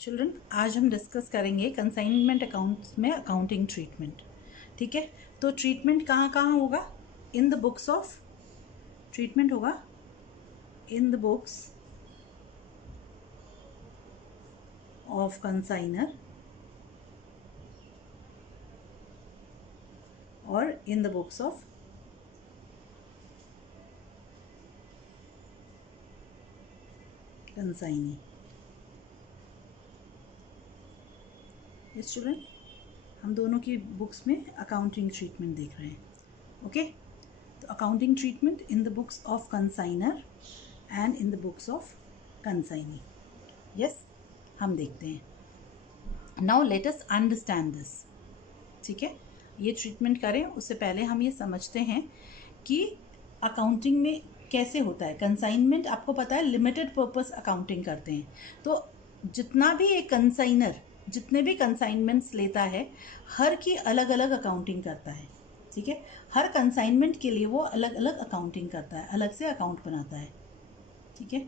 Children, आज हम discuss करेंगे कंसाइनमेंट अकाउंट्स में अकाउंटिंग ट्रीटमेंट। ठीक है, तो ट्रीटमेंट कहाँ कहाँ होगा? In the books of treatment होगा in the books of consignor और in the books of consignee. Yes children, हम दोनों की बुक्स में अकाउंटिंग ट्रीटमेंट देख रहे हैं। ओके, तो accounting treatment in the books of consignor and in the books of consignee. Yes, हम देखते हैं। Now let us understand this. ठीक है, ये ट्रीटमेंट करें उससे पहले हम ये समझते हैं कि अकाउंटिंग में कैसे होता है। कंसाइनमेंट आपको पता है लिमिटेड पर्पस अकाउंटिंग करते हैं। तो जितना भी एक कंसाइनर जितने भी कंसाइनमेंट्स लेता है, हर की अलग अलग अकाउंटिंग करता है। ठीक है, हर कंसाइनमेंट के लिए वो अलग अलग अकाउंटिंग करता है, अलग से अकाउंट बनाता है। ठीक है,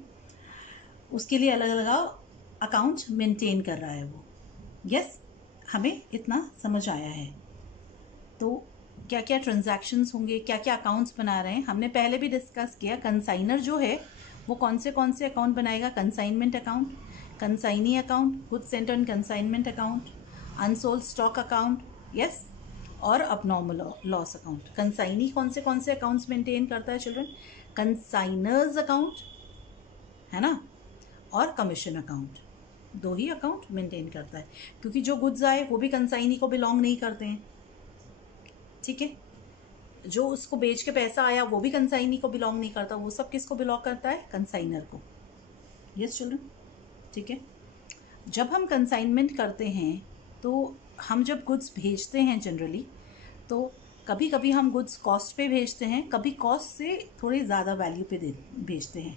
उसके लिए अलग अलग अकाउंट मेंटेन कर रहा है वो। यस, हमें इतना समझ आया है। तो क्या क्या ट्रांजैक्शंस होंगे, क्या क्या अकाउंट्स बना रहे हैं, हमने पहले भी डिस्कस किया। कंसाइनर जो है वो कौन से अकाउंट बनाएगा? Consignment account, consignee account, goods sent on consignment account, unsold stock account, yes, और अबनॉर्मल लॉस अकाउंट। कंसाइनी कौन से अकाउंट्स मेंटेन करता है चिल्ड्रन? कंसाइनर्स अकाउंट है ना, और कमीशन अकाउंट। दो ही अकाउंट मेंटेन करता है, क्योंकि जो गुड्स आए वो भी कंसाइनी को बिलोंग नहीं करते हैं। ठीक है, जो उसको बेच के पैसा आया वो भी कंसाइनी को बिलोंग नहीं करता, वो सब किसको बिलोंग करता है? कंसाइनर को। यस चिल्ड्रन, ठीक है। जब हम कंसाइनमेंट करते हैं तो हम जब गुड्स भेजते हैं जनरली, तो कभी कभी हम गुड्स कॉस्ट पे भेजते हैं, कभी कॉस्ट से थोड़ी ज़्यादा वैल्यू पे भेजते हैं।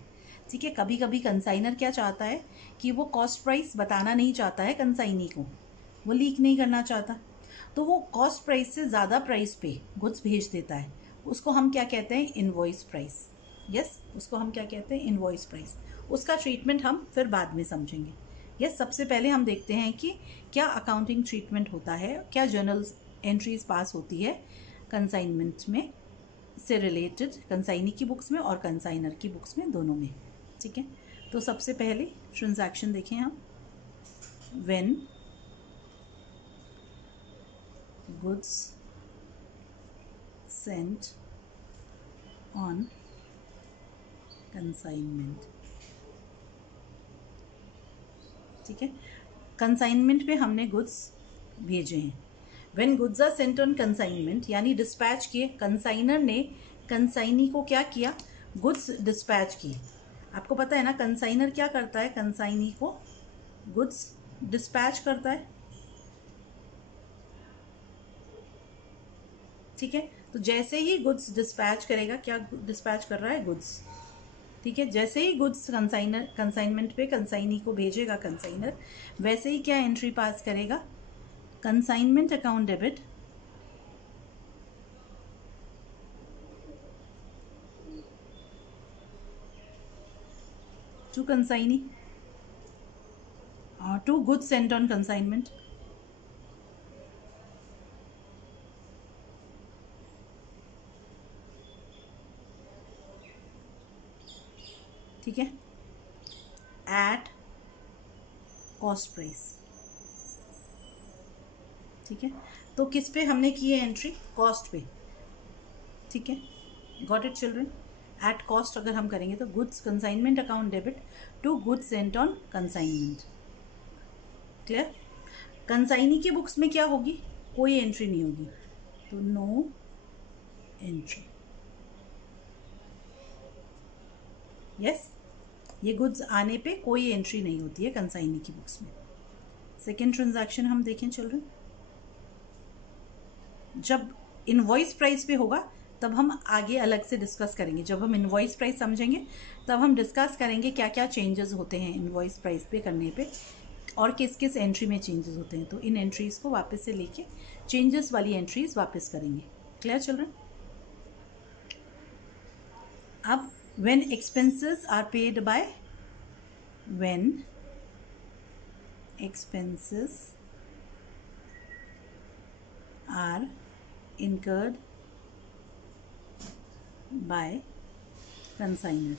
ठीक है, कभी कभी कंसाइनर क्या चाहता है कि वो कॉस्ट प्राइस बताना नहीं चाहता है कंसाइनी को, वो लीक नहीं करना चाहता, तो वो कॉस्ट प्राइस से ज़्यादा प्राइस पे गुड्स भेज देता है। उसको हम क्या कहते हैं? Invoice price. यस, उसको हम क्या कहते हैं? Invoice price. उसका ट्रीटमेंट हम फिर बाद में समझेंगे। यस, सबसे पहले हम देखते हैं कि क्या अकाउंटिंग ट्रीटमेंट होता है, क्या जर्नल एंट्रीज पास होती है कंसाइनमेंट में से रिलेटेड, कंसाइनी की बुक्स में और कंसाइनर की बुक्स में, दोनों में। ठीक है, तो सबसे पहले ट्रांजैक्शन देखें हम। When goods sent on consignment. ठीक है, कंसाइनमेंट पे हमने गुड्स भेजे हैं। When goods are sent on consignment यानी डिस्पैच किए, कंसाइनर ने कंसाइनी को क्या किया? गुड्स डिस्पैच किए। आपको पता है ना कंसाइनर क्या करता है? कंसाइनी को गुड्स डिस्पैच करता है। ठीक है, तो जैसे ही गुड्स डिस्पैच करेगा, क्या डिस्पैच कर रहा है? गुड्स। ठीक है, जैसे ही गुड्स कंसाइनमेंट पे कंसाइनी को भेजेगा कंसाइनर, वैसे ही क्या एंट्री पास करेगा? Consignment account debit to consignee to goods sent on consignment. ठीक है, एट कॉस्ट प्राइस। ठीक है, तो किस पे हमने की है एंट्री? कॉस्ट पे। ठीक है, got it children? At cost अगर हम करेंगे तो goods consignment account debit to goods sent on consignment. Clear? Consignee की बुक्स में क्या होगी? कोई एंट्री नहीं होगी, तो नो एंट्री। यस, ये गुड्स आने पे कोई एंट्री नहीं होती है कंसाइनी की बुक्स में। सेकेंड ट्रांजैक्शन हम देखें चिल्ड्रन। जब इनवॉइस प्राइस पे होगा तब हम आगे अलग से डिस्कस करेंगे। जब हम इनवॉइस प्राइस समझेंगे तब हम डिस्कस करेंगे क्या क्या चेंजेस होते हैं इनवॉइस प्राइस पे करने पे, और किस किस एंट्री में चेंजेस होते हैं। तो इन एंट्रीज को वापस से लेके चेंजेस वाली एंट्रीज वापस करेंगे। Clear children? अब when expenses are paid by, when expenses are incurred by consignor.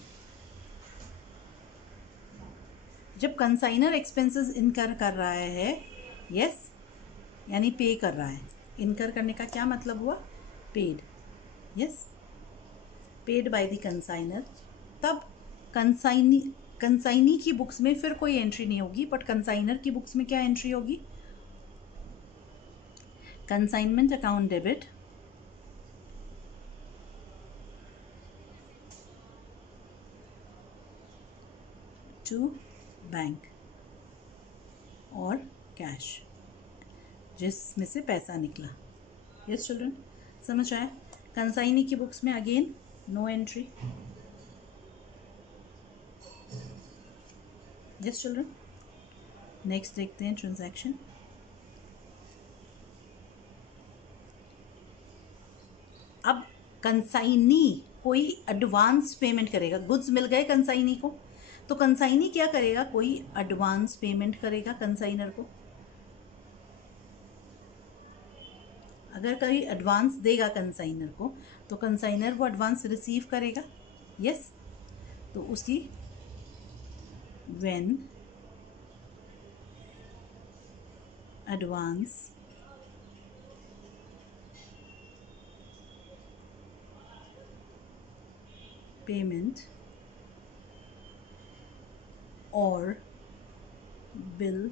जब कंसाइनर एक्सपेंसेस इनकर कर रहा है, यस, यानी पे कर रहा है. इनकर करने का क्या मतलब हुआ? Paid. Yes, paid by the consignor. तब कंसाइनी की बुक्स में फिर कोई एंट्री नहीं होगी, बट कंसाइनर की बुक्स में क्या एंट्री होगी? Consignment account debit to bank और कैश, जिसमें से पैसा निकला. यस चिल्ड्रन, समझ आया? कंसाइनी की बुक्स में again no entry. Yes children, next देखते हैं ट्रांजैक्शन. अब कंसाइनी कोई एडवांस पेमेंट करेगा. गुड्स मिल गए कंसाइनी को, तो कंसाइनी क्या करेगा? कोई एडवांस पेमेंट करेगा कंसाइनर को. अगर कोई एडवांस देगा कंसाइनर को, तो कंसाइनर वो एडवांस रिसीव करेगा. यस, तो उसकी व्हेन एडवांस पेमेंट और bills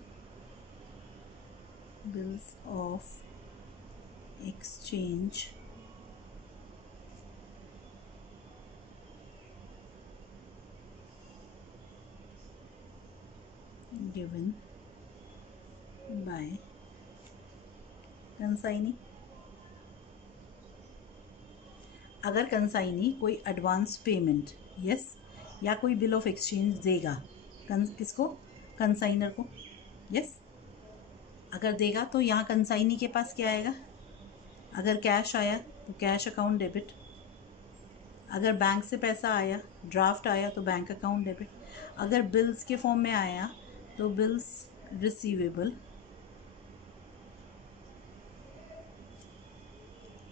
of exchange given by consignee. अगर कंसाइनी कोई एडवांस पेमेंट, यस, या कोई बिल ऑफ एक्सचेंज देगा किसको? कंसाइनर को. यस, अगर देगा तो यहाँ कंसाइनी के पास क्या आएगा? अगर कैश आया तो कैश अकाउंट डेबिट. अगर बैंक से पैसा आया, ड्राफ्ट आया, तो बैंक अकाउंट डेबिट. अगर बिल्स के फॉर्म में आया तो bills receivable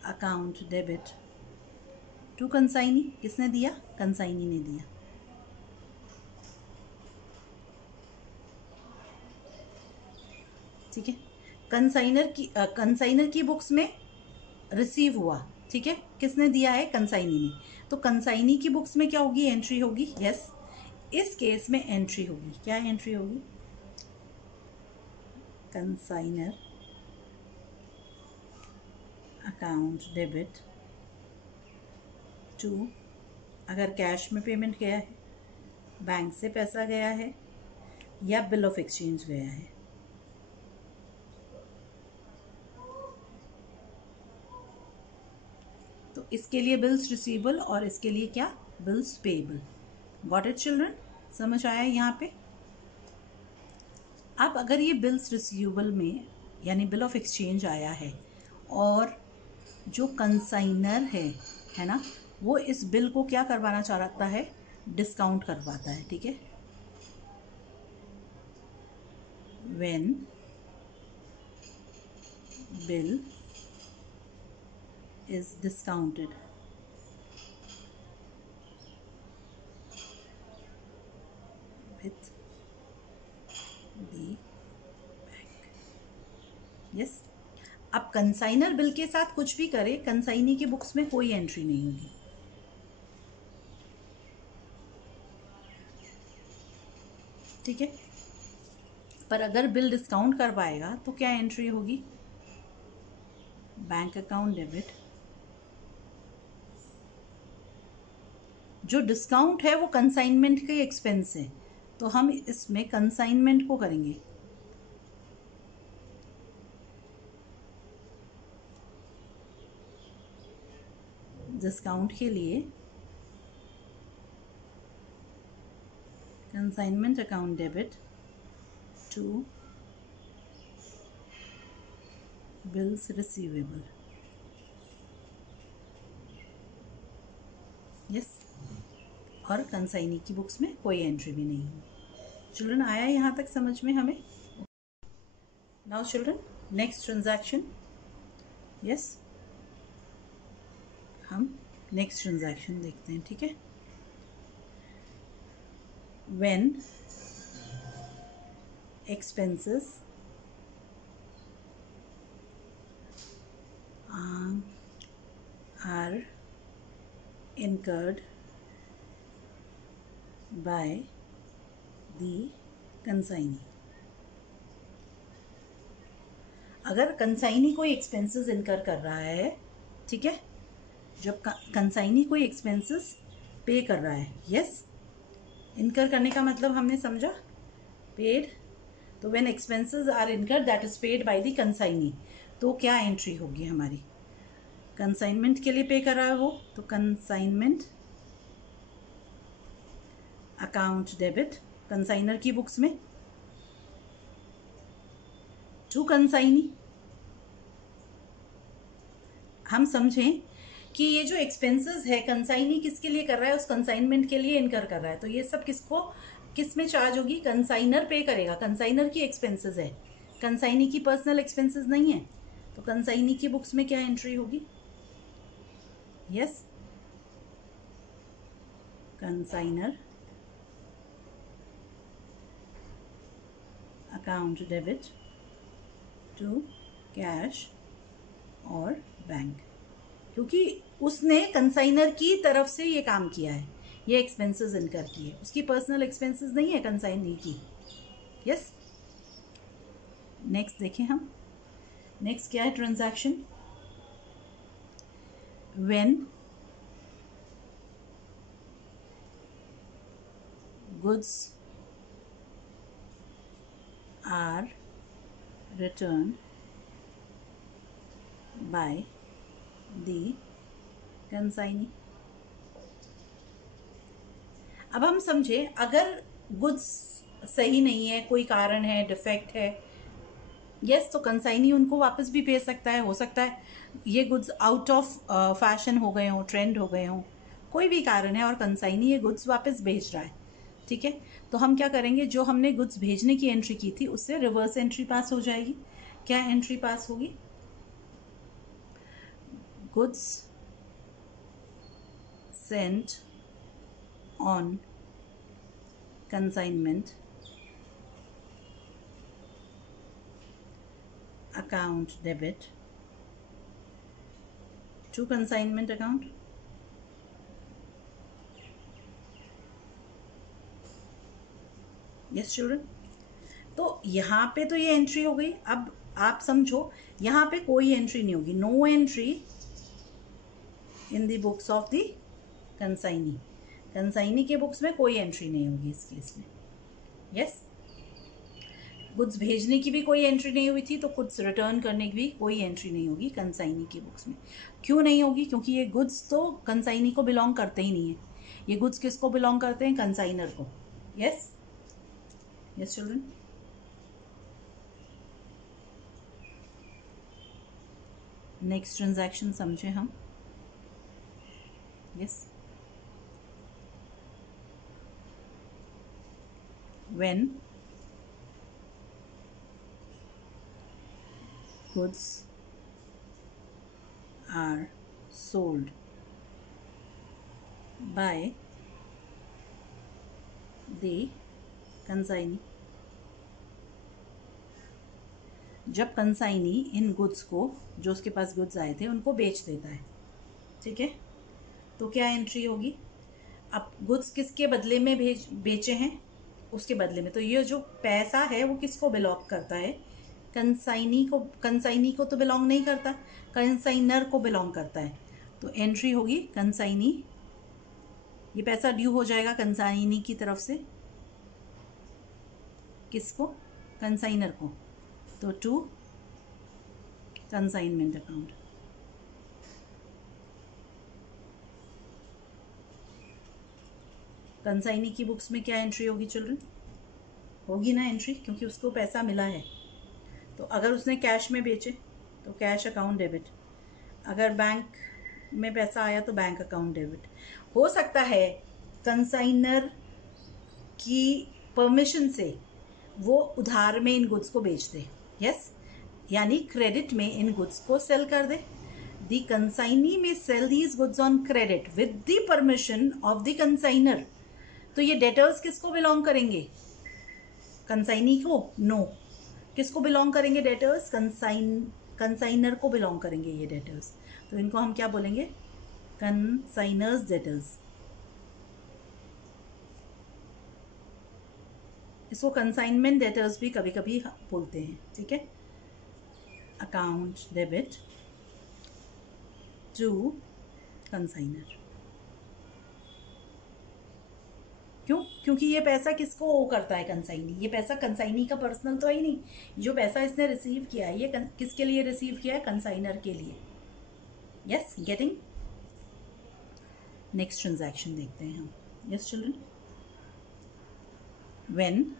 account debit to consignee. किसने दिया? कंसाइनी ने दिया. ठीक है, कंसाइनर की बुक्स में रिसीव हुआ. ठीक है, किसने दिया है? कंसाइनी ने. तो कंसाइनी की बुक्स में क्या होगी? एंट्री होगी. यस, इस केस में एंट्री होगी. क्या एंट्री होगी? कंसाइनर अकाउंट डेबिट टू, अगर कैश में पेमेंट गया है, बैंक से पैसा गया है, या बिल ऑफ एक्सचेंज गया है. तो इसके लिए बिल्स रिसीवेबल और इसके लिए क्या? Bills payable. Got it children? समझ आया यहाँ पे? अब अगर ये बिल्स रिसीवेबल में यानी बिल ऑफ एक्सचेंज आया है और जो कंसाइनर है ना, वो इस बिल को क्या करवाना चाहता है? डिस्काउंट करवाता है. ठीक है, when bill is discounted with the bank. Yes, अब कंसाइनर बिल के साथ कुछ भी करे, कंसाइनी की बुक्स में कोई एंट्री नहीं होगी. ठीक है, पर अगर बिल डिस्काउंट करवाएगा तो क्या एंट्री होगी? Bank account debit. जो डिस्काउंट है वो कंसाइनमेंट के एक्सपेंस है, तो हम इसमें कंसाइनमेंट को करेंगे. डिस्काउंट के लिए consignment account debit to bills receivable. Yes, और कंसाइनी की बुक्स में कोई एंट्री भी नहीं है. चिल्ड्रन, आया यहाँ तक समझ में हमें? Now children, next transaction, yes, हम नेक्स्ट ट्रांजैक्शन देखते हैं, ठीक है। When expenses are incurred by the consignee। अगर कंसाइनी कोई एक्सपेंसेस इनकर कर रहा है, ठीक है, जब कंसाइनी कोई एक्सपेंसेस पे कर रहा है, यस, इनकर करने का मतलब हमने समझा, पेड। तो व्हेन एक्सपेंसेस आर इनकर that is paid by the consignee, तो क्या एंट्री होगी हमारी, कंसाइनमेंट के लिए पे कर रहा है वो, तो कंसाइनमेंट अकाउंट डेबिट कंसाइनर की बुक्स में टू कंसाइनी। हम समझें कि ये जो एक्सपेंसेस है कंसाइनी किसके लिए कर रहा है, उस कंसाइनमेंट के लिए इनकर कर रहा है, तो ये सब किसको, किस में चार्ज होगी, कंसाइनर पे करेगा, कंसाइनर की एक्सपेंसेस है, कंसाइनी की पर्सनल एक्सपेंसेस नहीं है। तो कंसाइनी की बुक्स में क्या एंट्री होगी, yes, consignor account debit to cash और बैंक, क्योंकि उसने कंसाइनर की तरफ से ये काम किया है, ये एक्सपेंसेस इनकर किए, उसकी पर्सनल एक्सपेंसेस नहीं है कंसाइनी की, यस। नेक्स्ट देखें हम, नेक्स्ट क्या है transaction, when goods are return by the consignee. अब हम समझे, अगर गुड्स सही नहीं है, कोई कारण है, डिफेक्ट है, यस, तो कंसाइनी उनको वापस भी भेज सकता है, हो सकता है ये गुड्स आउट ऑफ फैशन हो गए हों, ट्रेंड हो गए हों, कोई भी कारण है और कंसाइनी ये गुड्स वापस भेज रहा है, ठीक है। तो हम क्या करेंगे, जो हमने गुड्स भेजने की एंट्री की थी उससे रिवर्स एंट्री पास हो जाएगी। क्या एंट्री पास होगी, goods sent on consignment account debit to consignment account, yes children. तो यहाँ पे तो ये एंट्री हो गई। अब आप समझो, यहाँ पे कोई एंट्री नहीं होगी, no entry in the books of the consignee, consignee के बुक्स में कोई एंट्री नहीं होगी इस केस में, यस। गुड्स भेजने की भी कोई एंट्री नहीं हुई थी, तो गुड्स रिटर्न करने की भी कोई एंट्री नहीं होगी कंसाइनी की बुक्स में। क्यों नहीं होगी, क्योंकि ये गुड्स तो कंसाइनी को बिलोंग करते ही नहीं है, ये गुड्स किसको बिलोंग करते हैं, कंसाइनर को, yes, yes children. Next transaction समझे हम, yes, when goods are sold by the consignee, जब कंसाइनी इन गुड्स को, जो उसके पास गुड्स आए थे, उनको बेच देता है, ठीक है, तो क्या एंट्री होगी। अब गुड्स किसके बदले में बेचे हैं, उसके बदले में, तो ये जो पैसा है वो किसको बिलोंग करता है, कंसाइनी को। कंसाइनी को तो बिलोंग नहीं करता, कंसाइनर को बिलोंग करता है, तो एंट्री होगी कंसाइनी, ये पैसा ड्यू हो जाएगा कंसाइनी की तरफ से, किसको, कंसाइनर को, तो टू कंसाइनमेंट अकाउंट। कंसाइनी की बुक्स में क्या एंट्री होगी चिल्ड्रन, होगी ना एंट्री, क्योंकि उसको पैसा मिला है। तो अगर उसने कैश में बेचे तो कैश अकाउंट डेबिट, अगर बैंक में पैसा आया तो बैंक अकाउंट डेबिट। हो सकता है कंसाइनर की परमिशन से वो उधार में इन गुड्स को बेच दे, यस, यानी क्रेडिट में इन गुड्स को सेल कर दे। द कंसाइनी में sale these goods on credit with the permission of the consignor. तो ये डेटर्स किसको बिलोंग करेंगे? कंसाइनी को? नो। किसको बिलोंग करेंगे डेटर्स? कंसाइनर को बिलोंग करेंगे ये डेटर्स। तो इनको हम क्या बोलेंगे? Consignors debtors. इसको कंसाइनमेंट डेटर्स भी कभी कभी बोलते हैं, ठीक है। Account debit to consignor. क्यों? क्योंकि ये पैसा किसको ओ करता है? कंसाइनी। ये पैसा कंसाइनी का पर्सनल तो है ही नहीं। जो पैसा इसने रिसीव किया है ये किसके लिए रिसीव किया है? कंसाइनर के लिए। Yes, getting. नेक्स्ट ट्रांजैक्शन देखते हैं हम। यस चिल्ड्रन, व्हेन,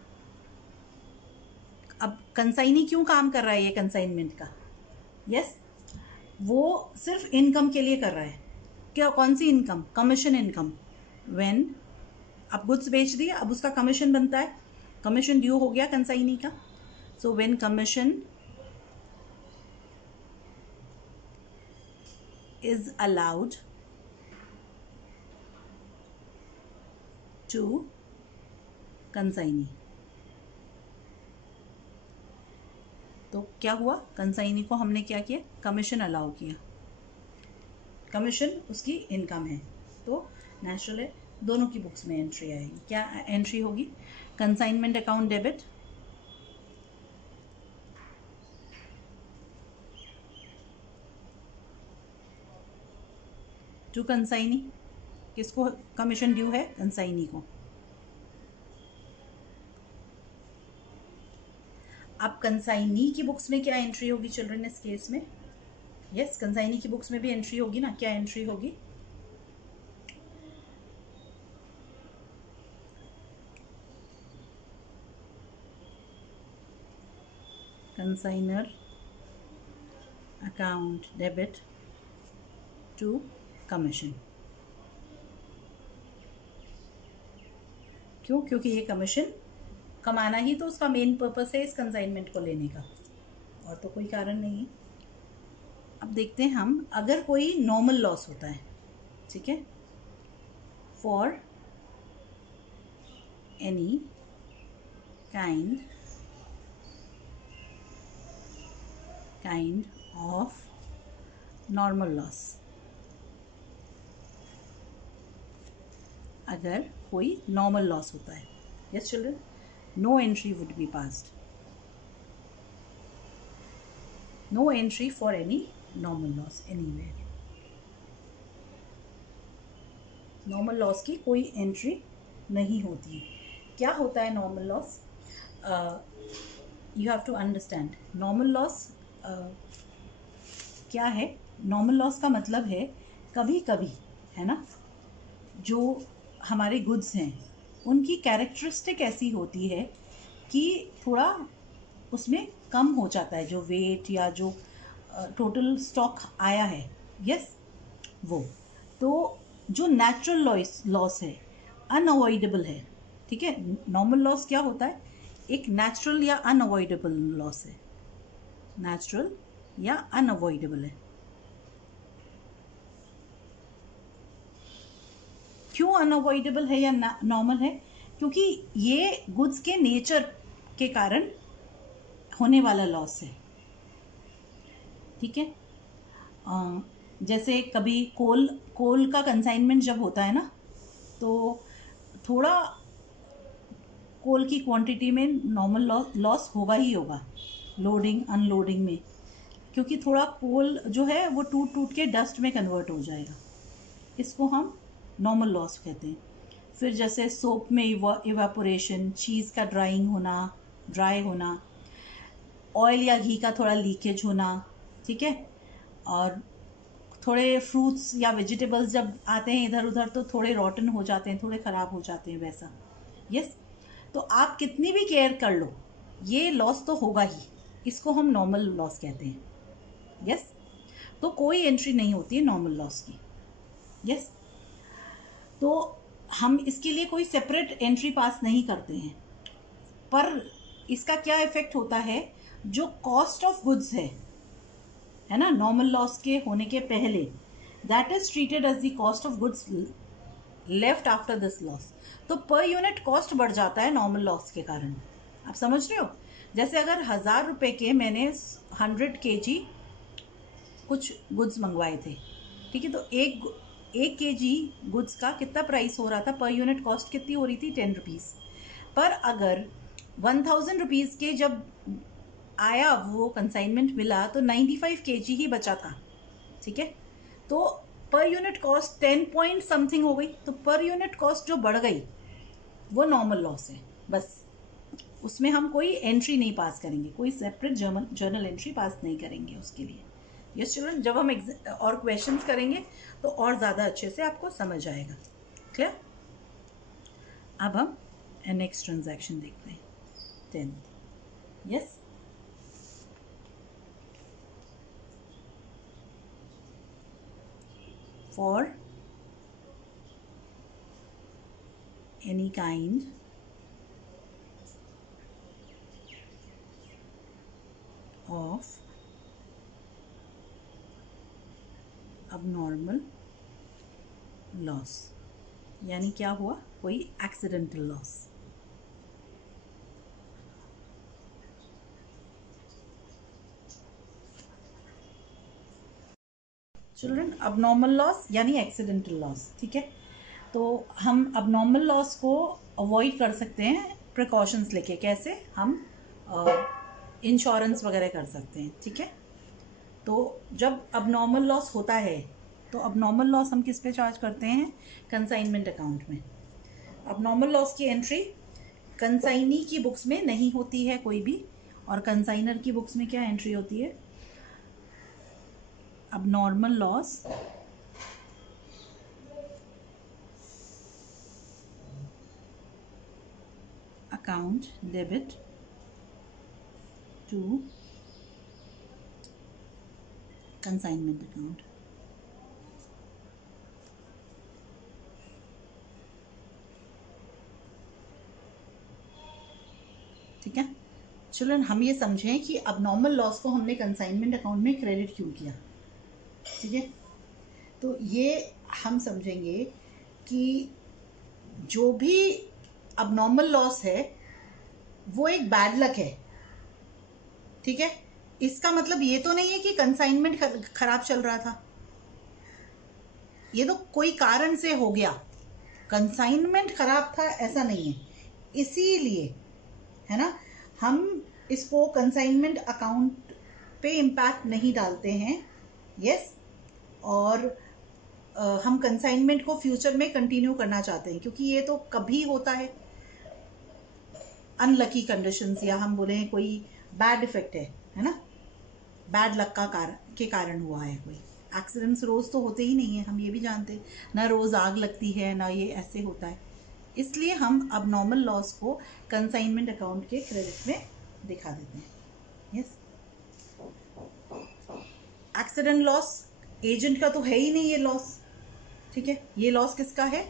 अब कंसाइनी क्यों काम कर रहा है ये कंसाइनमेंट का? यस, वो सिर्फ इनकम के लिए कर रहा है। क्या? कौन सी इनकम? Commission income. व्हेन, अब गुड्स बेच दिया, अब उसका कमीशन बनता है, कमीशन ड्यू हो गया कंसाइनी का। So when commission is allowed to consignee. तो क्या हुआ? कंसाइनी को हमने क्या किया? कमीशन अलाउ किया। कमीशन उसकी इनकम है, तो नेचुरल है दोनों की बुक्स में एंट्री आएगी। क्या एंट्री होगी? Consignment account debit to consignee. किसको कमीशन ड्यू है? कंसाइनी को। अब कंसाइनी की बुक्स में क्या एंट्री होगी चिल्ड्रन इस केस में? यस, कंसाइनी की बुक्स में भी एंट्री होगी ना। क्या एंट्री होगी? Consignor account debit to commission. क्यों? क्योंकि ये कमीशन कमाना ही तो उसका मेन पर्पस है इस कंसाइनमेंट को लेने का, और तो कोई कारण नहीं है। अब देखते हैं हम, अगर कोई नॉर्मल लॉस होता है, ठीक है, for any kind of normal loss, अगर कोई नॉर्मल लॉस होता है, yes children, no entry would be passed. No entry for any normal loss anywhere. Normal loss की कोई एंट्री नहीं होती। क्या होता है normal loss? You have to understand normal loss क्या है। नॉर्मल लॉस का मतलब है कभी कभी, है ना, जो हमारे गुड्स हैं उनकी कैरेक्टरिस्टिक ऐसी होती है कि थोड़ा उसमें कम हो जाता है जो वेट या जो टोटल स्टॉक आया है, यस, वो तो जो नेचुरल लॉस है, अनअवॉइडेबल है, ठीक है। नॉर्मल लॉस क्या होता है? एक नेचुरल या अनअवॉइडेबल लॉस है। नेचुरल या अनअवॉइडेबल है। क्यों अनअवॉइडेबल है या नॉर्मल है? क्योंकि ये गुड्स के नेचर के कारण होने वाला लॉस है, ठीक है। जैसे कभी कोल का कंसाइनमेंट जब होता है ना, तो थोड़ा कोल की क्वांटिटी में नॉर्मल लॉस होगा ही होगा, लोडिंग अनलोडिंग में, क्योंकि थोड़ा कोल जो है वो टूट टूट के डस्ट में कन्वर्ट हो जाएगा। इसको हम नॉर्मल लॉस कहते हैं। फिर जैसे सोप में इवापोरेशन, चीज़ का ड्राई होना, ऑयल या घी का थोड़ा लीकेज होना, ठीक है, और थोड़े फ्रूट्स या वेजिटेबल्स जब आते हैं इधर उधर तो थोड़े रॉटन हो जाते हैं, थोड़े ख़राब हो जाते हैं, वैसा। यस, तो आप कितनी भी केयर कर लो ये लॉस तो होगा ही। इसको हम नॉर्मल लॉस कहते हैं, यस। तो कोई एंट्री नहीं होती है नॉर्मल लॉस की, यस। तो हम इसके लिए कोई सेपरेट एंट्री पास नहीं करते हैं, पर इसका क्या इफेक्ट होता है, जो कॉस्ट ऑफ गुड्स है ना, नॉर्मल लॉस के होने के पहले, that is treated as the cost of goods left after this loss. तो पर यूनिट कॉस्ट बढ़ जाता है नॉर्मल लॉस के कारण। आप समझ रहे हो? जैसे अगर 1000 रुपए के मैंने 100 kg कुछ गुड्स मंगवाए थे, ठीक है, तो एक kg गुड्स का कितना प्राइस हो रहा था, पर यूनिट कॉस्ट कितनी हो रही थी, 10 रुपीज़। पर अगर 1000 रुपीज़ के जब आया वो कंसाइनमेंट मिला तो 95 kg ही बचा था, ठीक है। तो पर यूनिट कॉस्ट 10 पॉइंट समथिंग हो गई, तो पर यूनिट कॉस्ट जो बढ़ गई वो नॉर्मल लॉस है। बस उसमें हम कोई एंट्री नहीं पास करेंगे, कोई सेपरेट जर्नल एंट्री पास नहीं करेंगे उसके लिए। यस चिल्ड्रन, जब हम और क्वेश्चंस करेंगे तो और ज़्यादा अच्छे से आपको समझ आएगा। क्लियर? अब हम नेक्स्ट ट्रांजैक्शन देखते हैं, 10th। Yes, for any kind of abnormal loss, यानी क्या हुआ, कोई accidental loss. Children, abnormal loss यानी एक्सीडेंटल लॉस, ठीक है। तो हम अबनॉर्मल लॉस को अवॉइड कर सकते हैं प्रिकॉशंस लेके। कैसे? हम इंश्योरेंस वगैरह कर सकते हैं, ठीक है। तो जब अबनॉर्मल लॉस होता है तो अबनॉर्मल लॉस हम किस पे चार्ज करते हैं, कंसाइनमेंट अकाउंट में। अबनॉर्मल लॉस की एंट्री कंसाइनी की बुक्स में नहीं होती है कोई भी, और कंसाइनर की बुक्स में क्या एंट्री होती है, abnormal loss account debit to consignment account। ठीक है चिल्ड्रन, हम ये समझें कि अबनॉर्मल लॉस को हमने कंसाइनमेंट अकाउंट में क्रेडिट क्यों किया, ठीक है। तो ये हम समझेंगे कि जो भी अबनॉर्मल लॉस है वो एक बैड लक है, ठीक है। इसका मतलब ये तो नहीं है कि कंसाइनमेंट खराब चल रहा था, ये तो कोई कारण से हो गया, कंसाइनमेंट खराब था ऐसा नहीं है। इसीलिए है ना, हम इसको कंसाइनमेंट अकाउंट पे इम्पैक्ट नहीं डालते हैं। यस, और हम कंसाइनमेंट को फ्यूचर में कंटिन्यू करना चाहते हैं, क्योंकि ये तो कभी होता है अनलकी कंडीशंस, या हम बोले कोई बैड इफेक्ट है ना, बैड लक के कारण हुआ है। कोई एक्सीडेंट्स रोज तो होते ही नहीं है, हम ये भी जानते हैं, ना रोज आग लगती है, ना ये ऐसे होता है। इसलिए हम अबनॉर्मल लॉस को कंसाइनमेंट अकाउंट के क्रेडिट में दिखा देते हैं। यस, एक्सीडेंट लॉस एजेंट का तो है ही नहीं ये लॉस, ठीक है। ये लॉस किसका है,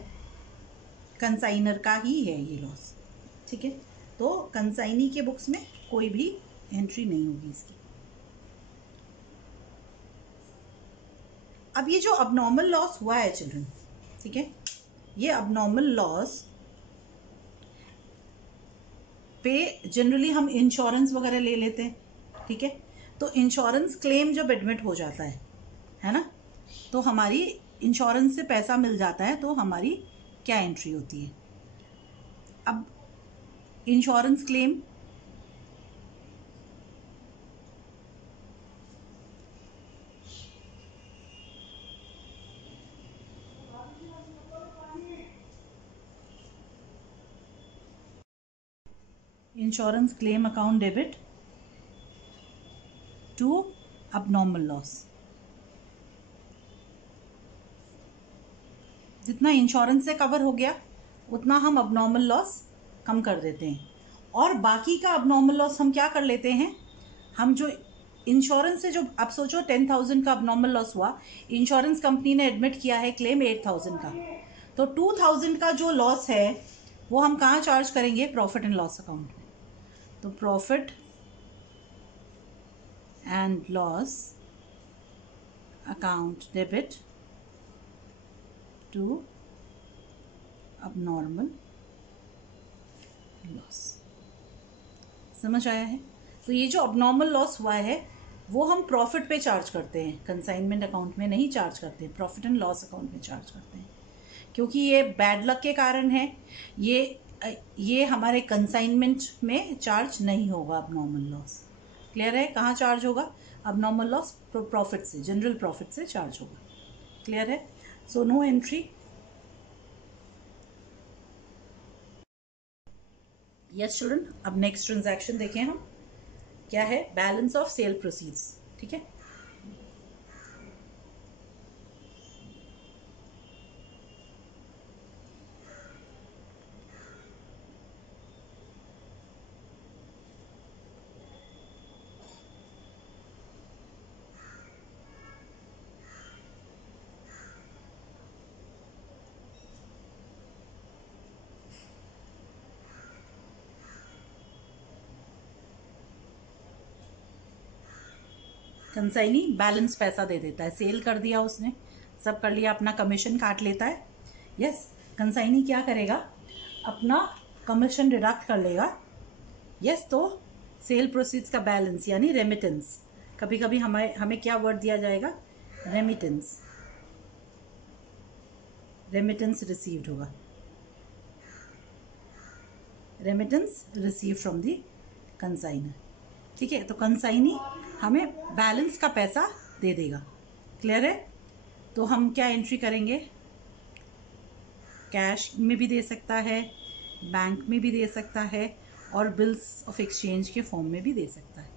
कंसाइनर का ही है ये लॉस, ठीक है। तो कंसाइनी के बुक्स में कोई भी एंट्री नहीं होगी इसकी। अब ये जो अबनॉर्मल लॉस हुआ है चिल्ड्रन, ठीक है, ये अबनॉर्मल लॉस पे जनरली हम इंश्योरेंस वगैरह ले लेते हैं, ठीक है। तो इंश्योरेंस क्लेम जब एडमिट हो जाता है ना, तो हमारी इंश्योरेंस से पैसा मिल जाता है, तो हमारी क्या एंट्री होती है। अब insurance claim insurance claim account debit to abnormal loss. जितना इंश्योरेंस से कवर हो गया उतना हम अबनॉर्मल लॉस कम कर देते हैं, और बाकी का अबनॉर्मल लॉस हम क्या कर लेते हैं, हम जो इंश्योरेंस से जो, अब सोचो 10,000 का अबनॉर्मल लॉस हुआ, इंश्योरेंस कंपनी ने एडमिट किया है क्लेम 8,000 का, तो 2,000 का जो लॉस है वो हम कहाँ चार्ज करेंगे, प्रॉफिट एंड लॉस अकाउंट में। तो profit and loss account debit to abnormal loss. समझ आया है? तो ये जो abnormal लॉस हुआ है वो हम प्रॉफिट पे चार्ज करते हैं, कंसाइनमेंट अकाउंट में नहीं चार्ज करते, प्रॉफिट एंड लॉस अकाउंट में चार्ज करते हैं, क्योंकि ये बैड लक के कारण है। ये हमारे कंसाइनमेंट में चार्ज नहीं होगा abnormal लॉस। क्लियर है? कहाँ चार्ज होगा? abnormal लॉस प्रॉफिट से, जनरल प्रॉफिट से चार्ज होगा। क्लियर है? So no entry. Yes student, अब नेक्स्ट ट्रांजैक्शन देखें हम, क्या है? Balance of sale proceeds. ठीक है, कंसाइनी बैलेंस पैसा दे देता है, सेल कर दिया उसने, सब कर लिया, अपना कमीशन काट लेता है। यस, कंसाइनी क्या करेगा? अपना कमीशन डिडक्ट कर लेगा। यस, तो सेल प्रोसीड्स का बैलेंस यानी रेमिटेंस, कभी कभी हमें क्या वर्ड दिया जाएगा? रेमिटेंस। रेमिटेंस रिसीव्ड होगा, remittance receive from the consignor. ठीक है, तो कंसाइनी हमें बैलेंस का पैसा दे देगा। क्लियर है? तो हम क्या एंट्री करेंगे? कैश में भी दे सकता है, बैंक में भी दे सकता है, और बिल्स ऑफ एक्सचेंज के फॉर्म में भी दे सकता है।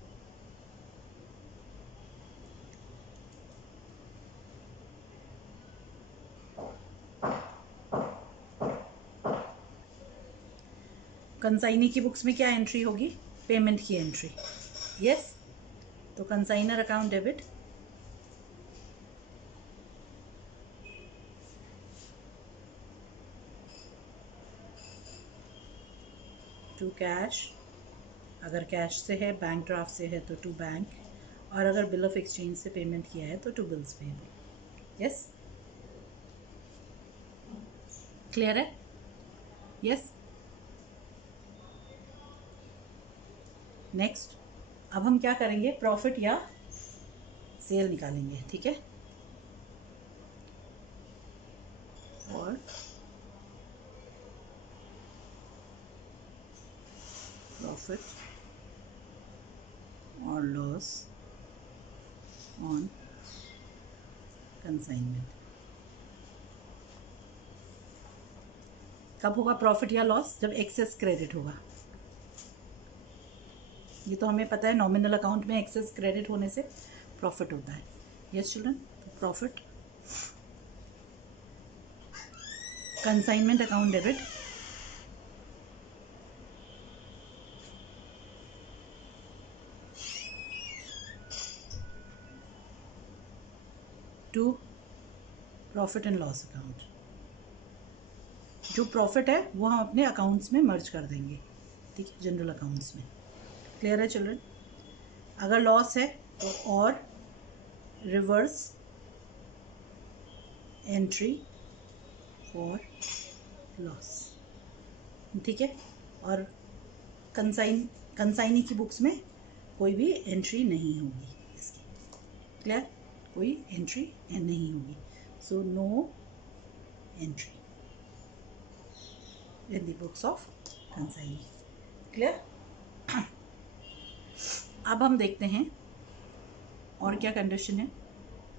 कंसाइनी की बुक्स में क्या एंट्री होगी? पेमेंट की एंट्री। यस, तो consignor account debit to cash, अगर कैश से है, बैंक ड्राफ्ट से है तो टू बैंक, और अगर बिल ऑफ एक्सचेंज से पेमेंट किया है तो to bills payable. Yes, clear है? यस, नेक्स्ट अब हम क्या करेंगे? प्रॉफिट या सेल निकालेंगे। ठीक है, और प्रॉफिट और लॉस ऑन कंसाइनमेंट। कब होगा प्रॉफिट या लॉस? जब एक्सेस क्रेडिट होगा। ये तो हमें पता है, नॉमिनल अकाउंट में एक्सेस क्रेडिट होने से प्रॉफिट होता है। यस चिल्ड्रन, तो profit consignment account debit to profit and loss account. जो प्रॉफिट है वो हम अपने अकाउंट्स में मर्ज कर देंगे। ठीक है, जनरल अकाउंट्स में। क्लियर है चिल्ड्रन? अगर लॉस है तो और रिवर्स एंट्री फॉर लॉस। ठीक है, और कंसाइनी की बुक्स में कोई भी एंट्री नहीं होगी इसकी। क्लियर? कोई एंट्री नहीं होगी, so no entry in the books of consignee. Clear? अब हम देखते हैं और क्या कंडीशन है।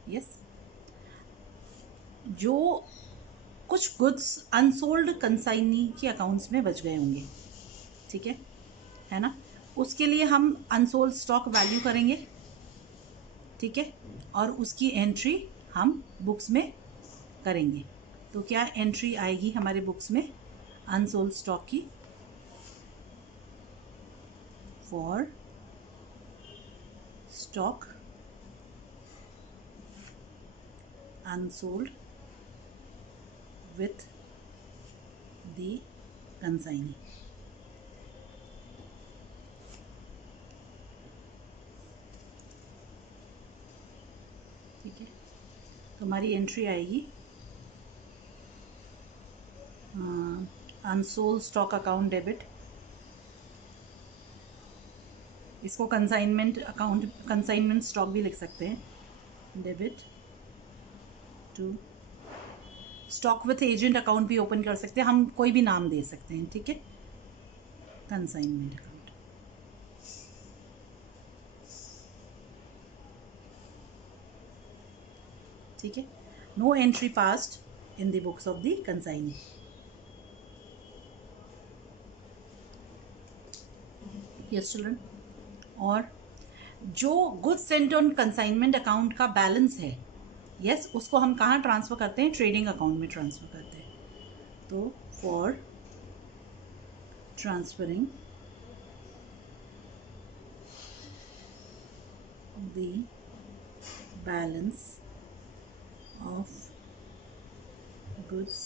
यस, जो कुछ गुड्स अनसोल्ड कंसाइनी के अकाउंट्स में बच गए होंगे, ठीक है ना, उसके लिए हम अनसोल्ड स्टॉक वैल्यू करेंगे। ठीक है, और उसकी एंट्री हम बुक्स में करेंगे। तो क्या एंट्री आएगी हमारे बुक्स में अनसोल्ड स्टॉक की? For stock unsold with the consignee. तो हमारी एंट्री आएगी अनसोल्ड स्टॉक अकाउंट डेबिट। इसको कंसाइनमेंट अकाउंट, कंसाइनमेंट स्टॉक भी लिख सकते हैं, debit to stock with agent account भी ओपन कर सकते हैं हम, कोई भी नाम दे सकते हैं, ठीक है, कंसाइनमेंट अकाउंट। ठीक है, no entry passed in the books of the consignee. Yes children. और जो goods sent on consignment account का बैलेंस है, यस, उसको हम कहाँ ट्रांसफ़र करते हैं, ट्रेडिंग अकाउंट में ट्रांसफ़र करते हैं। तो for transferring the balance of goods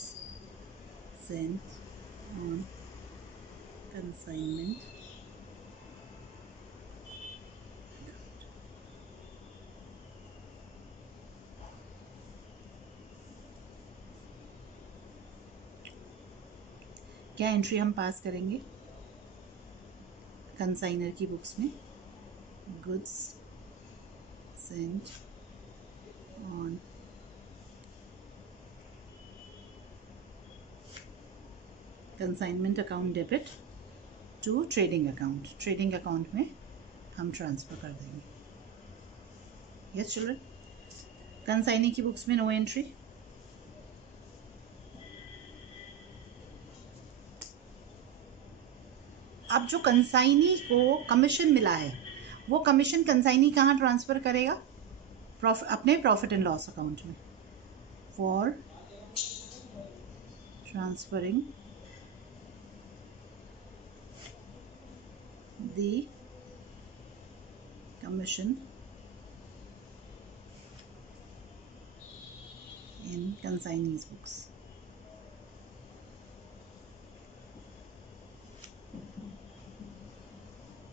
sent on consignment क्या एंट्री हम पास करेंगे कंसाइनर की बुक्स में, goods sent on consignment account debit to trading account. Trading account में हम ट्रांसफ़र कर देंगे। Yes children. कंसाइनी की बुक्स में नो एंट्री। अब जो कंसाइनी को कमीशन मिला है, वो कमीशन कंसाइनी कहाँ ट्रांसफ़र करेगा, अपने प्रॉफिट एंड लॉस अकाउंट में। For transferring the commission in consignee's books.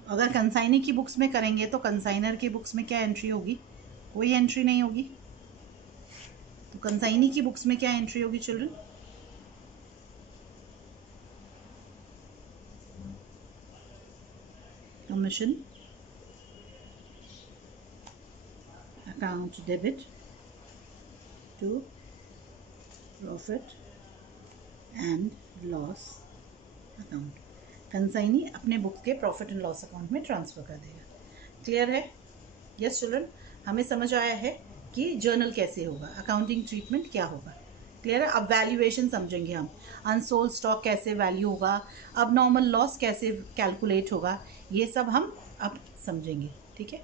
अगर कंसाइनी की बुक्स में करेंगे तो कंसाइनर की बुक्स में क्या एंट्री होगी, कोई एंट्री नहीं होगी। तो कंसाइनी की बुक्स में क्या एंट्री होगी children, commission account debit to profit and loss account. Consignee अपने बुक्स के प्रॉफिट एंड लॉस अकाउंट में ट्रांसफ़र कर देगा। क्लियर है? यस चिल्ड्रन, हमें समझ आया है कि जर्नल कैसे होगा, अकाउंटिंग ट्रीटमेंट क्या होगा। क्लियर है? अब वैल्यूएशन समझेंगे हम, अनसोल्ड स्टॉक कैसे वैल्यू होगा, अब नॉर्मल लॉस कैसे कैलकुलेट होगा, ये सब हम अब समझेंगे। ठीक है।